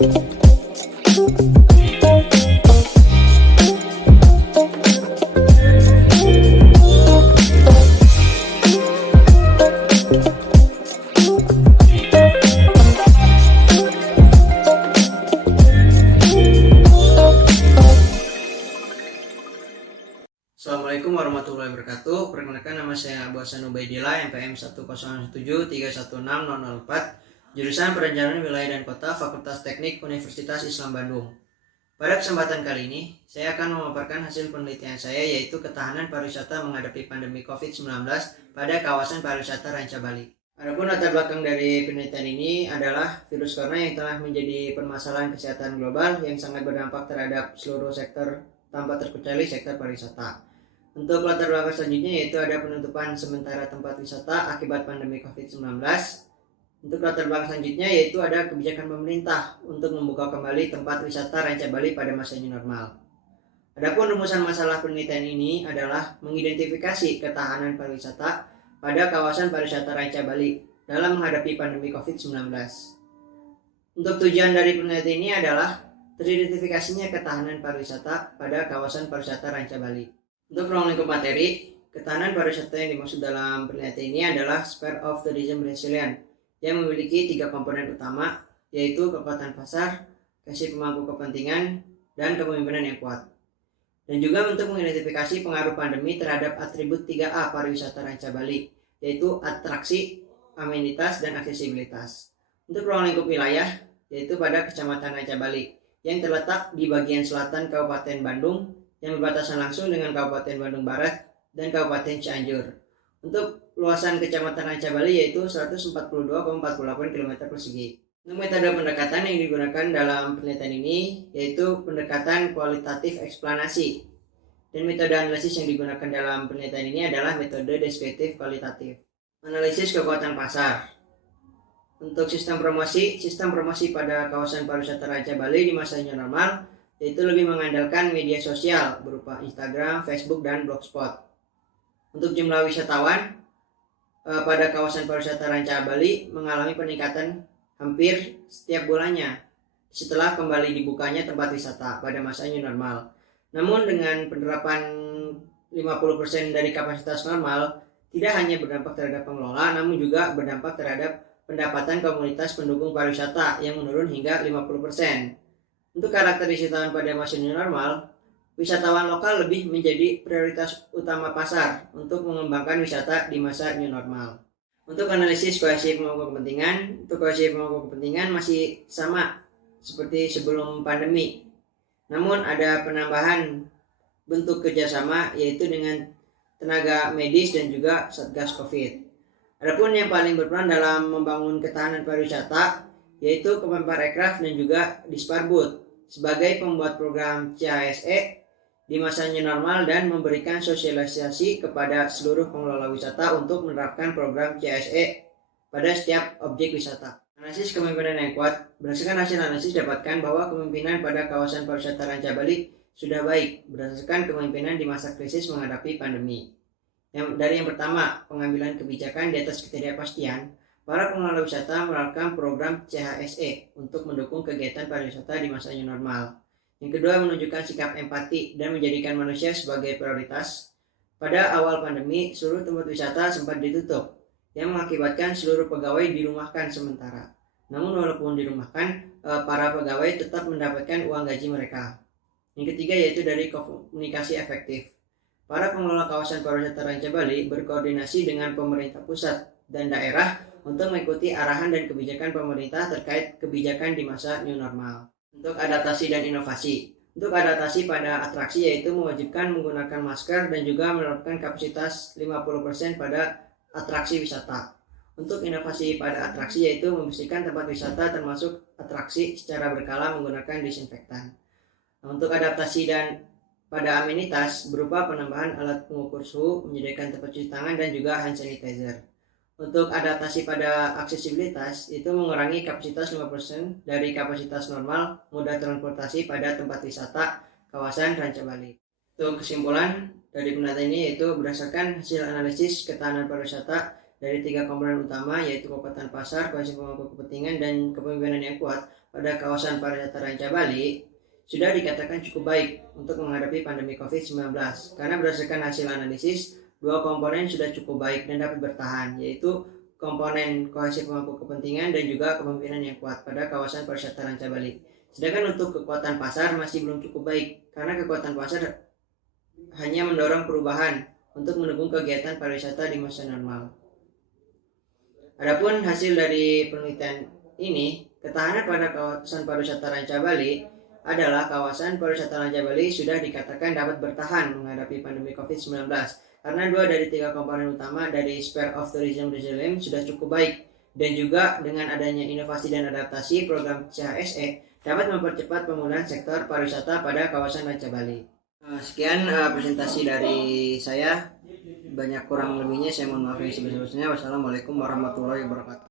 Assalamualaikum warahmatullahi wabarakatuh. Perkenalkan, nama saya Abu Hasan Ubaidillah, MPM 107311604, jurusan Perencanaan Wilayah dan Kota, Fakultas Teknik Universitas Islam Bandung. Pada kesempatan kali ini, saya akan memaparkan hasil penelitian saya, yaitu ketahanan pariwisata menghadapi pandemi COVID-19 pada kawasan pariwisata Ranca Bali. Adapun latar belakang dari penelitian ini adalah virus corona yang telah menjadi permasalahan kesehatan global yang sangat berdampak terhadap seluruh sektor tanpa terkecuali sektor pariwisata. Untuk latar belakang selanjutnya yaitu ada penutupan sementara tempat wisata akibat pandemi COVID-19. Untuk latar belakang selanjutnya yaitu ada kebijakan pemerintah untuk membuka kembali tempat wisata Ranca Bali pada masa new normal. Adapun rumusan masalah penelitian ini adalah mengidentifikasi ketahanan pariwisata pada kawasan pariwisata Ranca Bali dalam menghadapi pandemi COVID-19. Untuk tujuan dari penelitian ini adalah teridentifikasinya ketahanan pariwisata pada kawasan pariwisata Ranca Bali. Untuk ruang lingkup materi, ketahanan pariwisata yang dimaksud dalam penelitian ini adalah Sphere of Tourism Resilience yang memiliki 3 komponen utama, yaitu kekuatan pasar, kasih pemangku kepentingan, dan kepemimpinan yang kuat. Dan juga untuk mengidentifikasi pengaruh pandemi terhadap atribut 3A pariwisata Ranca Bali, yaitu atraksi, amenitas, dan aksesibilitas. Untuk ruang lingkup wilayah, yaitu pada Kecamatan Ranca Bali, yang terletak di bagian selatan Kabupaten Bandung, yang berbatasan langsung dengan Kabupaten Bandung Barat dan Kabupaten Cianjur. Untuk luasan Kecamatan Ranca Bali yaitu 142,48 km persegi. Untuk metode pendekatan yang digunakan dalam penelitian ini yaitu pendekatan kualitatif eksplanasi. Dan metode analisis yang digunakan dalam penelitian ini adalah metode deskriptif kualitatif. Analisis kekuatan pasar. Untuk sistem promosi pada kawasan pariwisata Ranca Bali di masa new normal yaitu lebih mengandalkan media sosial berupa Instagram, Facebook, dan Blogspot. Untuk jumlah wisatawan pada kawasan pariwisata Ranca Bali mengalami peningkatan hampir setiap bulannya setelah kembali dibukanya tempat wisata pada masa new normal. Namun dengan penerapan 50% dari kapasitas normal tidak hanya berdampak terhadap pengelola, namun juga berdampak terhadap pendapatan komunitas pendukung pariwisata yang menurun hingga 50%. Untuk karakter wisatawan pada masa new normal, wisatawan lokal lebih menjadi prioritas utama pasar untuk mengembangkan wisata di masa new normal. Untuk analisis kohesi pemangku kepentingan, masih sama seperti sebelum pandemi. Namun ada penambahan bentuk kerjasama yaitu dengan tenaga medis dan juga Satgas Covid. Adapun yang paling berperan dalam membangun ketahanan pariwisata yaitu Kemenparekraf dan juga Disparbud sebagai pembuat program CHSE di masa new normal dan memberikan sosialisasi kepada seluruh pengelola wisata untuk menerapkan program CHSE pada setiap objek wisata. Analisis kepemimpinan yang kuat. Berdasarkan hasil analisis dapatkan bahwa kepemimpinan pada kawasan pariwisata Ranca Bali sudah baik berdasarkan kepemimpinan di masa krisis menghadapi pandemi. Yang pertama, pengambilan kebijakan di atas ketidakpastian. Para pengelola wisata melakukan program CHSE untuk mendukung kegiatan pariwisata di masa new normal. Yang kedua, menunjukkan sikap empati dan menjadikan manusia sebagai prioritas. Pada awal pandemi, seluruh tempat wisata sempat ditutup, yang mengakibatkan seluruh pegawai dirumahkan sementara. Namun walaupun dirumahkan, para pegawai tetap mendapatkan uang gaji mereka. Yang ketiga yaitu dari komunikasi efektif. Para pengelola kawasan pariwisata Ranca Bali berkoordinasi dengan pemerintah pusat dan daerah untuk mengikuti arahan dan kebijakan pemerintah terkait kebijakan di masa new normal. Untuk adaptasi dan inovasi. Untuk adaptasi pada atraksi yaitu mewajibkan menggunakan masker dan juga menerapkan kapasitas 50% pada atraksi wisata. Untuk inovasi pada atraksi yaitu membersihkan tempat wisata termasuk atraksi secara berkala menggunakan disinfektan. Untuk adaptasi dan pada amenitas berupa penambahan alat pengukur suhu, menyediakan tempat cuci tangan dan juga hand sanitizer. Untuk adaptasi pada aksesibilitas itu mengurangi kapasitas 5% dari kapasitas normal moda transportasi pada tempat wisata kawasan Ranca Bali. Untuk kesimpulan dari penelitian ini yaitu berdasarkan hasil analisis ketahanan pariwisata dari 3 komponen utama yaitu kekuatan pasar, kohesi pemangku kepentingan, dan kepemimpinan yang kuat, pada kawasan pariwisata Ranca Bali sudah dikatakan cukup baik untuk menghadapi pandemi COVID-19 karena berdasarkan hasil analisis, dua komponen sudah cukup baik dan dapat bertahan, yaitu komponen kohesi pemangku kepentingan dan juga kepemimpinan yang kuat pada kawasan pariwisata Ranca Bali. Sedangkan untuk kekuatan pasar masih belum cukup baik karena kekuatan pasar hanya mendorong perubahan untuk mendukung kegiatan pariwisata di masa normal. Adapun hasil dari penelitian ini, ketahanan pada kawasan pariwisata Ranca Bali adalah kawasan pariwisata Ranca Bali sudah dikatakan dapat bertahan menghadapi pandemi COVID-19 karena 2 dari 3 komponen utama dari Sphere of Tourism Resilience sudah cukup baik, dan juga dengan adanya inovasi dan adaptasi program CHSE dapat mempercepat pemulihan sektor pariwisata pada kawasan Ranca Bali. Sekian presentasi dari saya. Banyak kurang lebihnya saya mohon maaf yang sebesar-besarnya. Wassalamualaikum warahmatullahi wabarakatuh.